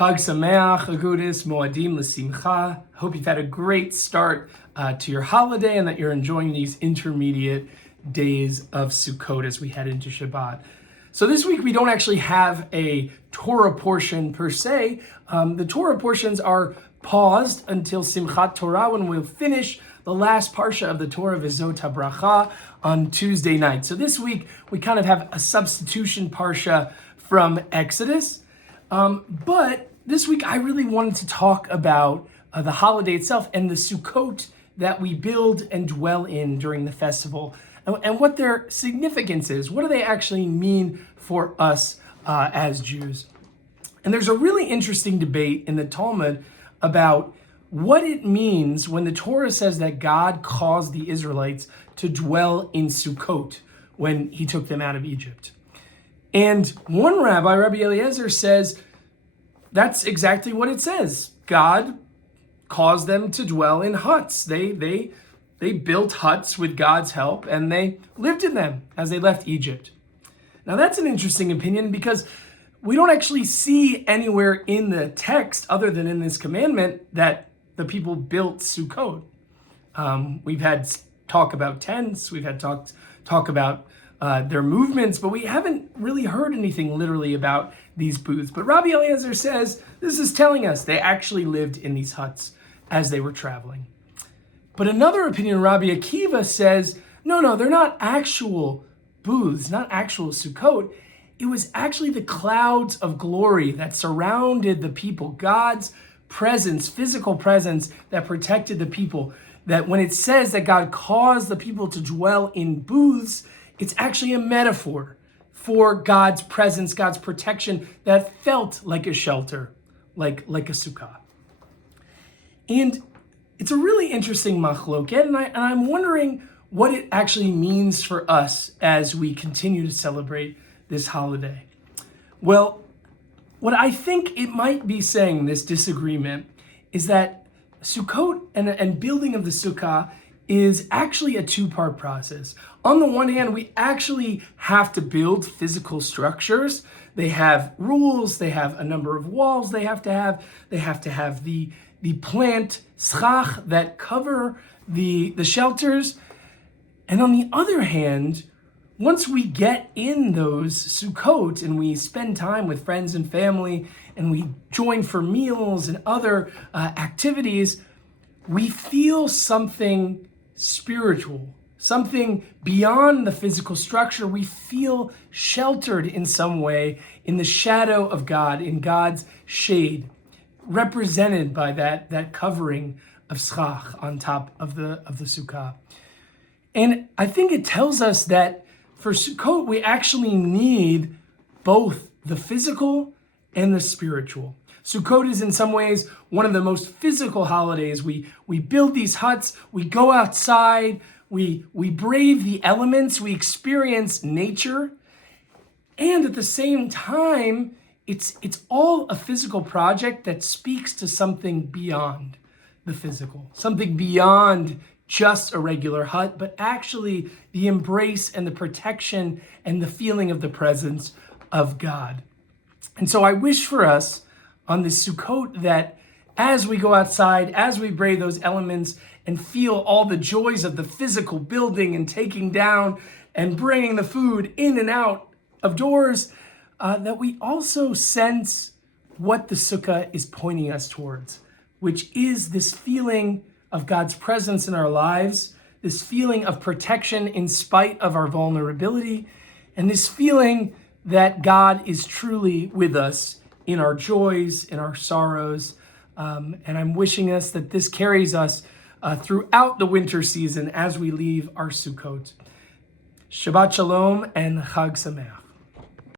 Chag Sameach, Agudis, Moadim, L'Simcha. Hope you've had a great start to your holiday and that you're enjoying these intermediate days of Sukkot as we head into Shabbat. So this week we don't actually have a Torah portion per se. The Torah portions are paused until Simchat Torah when we'll finish the last Parsha of the Torah, V'zot HaBracha, on Tuesday night. So this week we kind of have a substitution Parsha from Exodus. But this week I really wanted to talk about the holiday itself and the Sukkot that we build and dwell in during the festival and what their significance is. What do they actually mean for us as Jews? And there's a really interesting debate in the Talmud about what it means when the Torah says that God caused the Israelites to dwell in Sukkot when he took them out of Egypt. And one rabbi, Rabbi Eliezer, says that's exactly what it says. God caused them to dwell in huts. They built huts with God's help, and they lived in them as they left Egypt. Now that's an interesting opinion because we don't actually see anywhere in the text, other than in this commandment, that the people built Sukkot. We've had talk about tents, we've had talk about their movements, but we haven't really heard anything literally about these booths. But Rabbi Eliezer says this is telling us they actually lived in these huts as they were traveling. But another opinion, Rabbi Akiva, says, no, they're not actual booths, not actual Sukkot. It was actually the clouds of glory that surrounded the people, God's presence, physical presence that protected the people. That when it says that God caused the people to dwell in booths, it's actually a metaphor for God's presence, God's protection that felt like a shelter, like a sukkah. And it's a really interesting machloket, and I'm wondering what it actually means for us as we continue to celebrate this holiday. Well, what I think it might be saying, this disagreement, is that Sukkot and building of the sukkah is actually a two-part process. On the one hand, we actually have to build physical structures. They have rules, they have a number of walls they have to have. They have to have the plant schach that cover the shelters. And on the other hand, once we get in those Sukkot and we spend time with friends and family and we join for meals and other activities, we feel something spiritual, something beyond the physical structure. We feel sheltered in some way in the shadow of God, in God's shade, represented by that covering of schach on top of the sukkah. And I think it tells us that for Sukkot, we actually need both the physical and the spiritual. Sukkot is in some ways one of the most physical holidays. We build these huts, we go outside, we brave the elements, we experience nature, and at the same time, it's all a physical project that speaks to something beyond the physical, something beyond just a regular hut, but actually the embrace and the protection and the feeling of the presence of God. And so I wish for us on this Sukkot that as we go outside, as we brave those elements and feel all the joys of the physical building and taking down and bringing the food in and out of doors, that we also sense what the sukkah is pointing us towards, which is this feeling of God's presence in our lives, this feeling of protection in spite of our vulnerability, and this feeling that God is truly with us in our joys, in our sorrows. And I'm wishing us that this carries us throughout the winter season as we leave our Sukkot. Shabbat Shalom and Chag Sameach.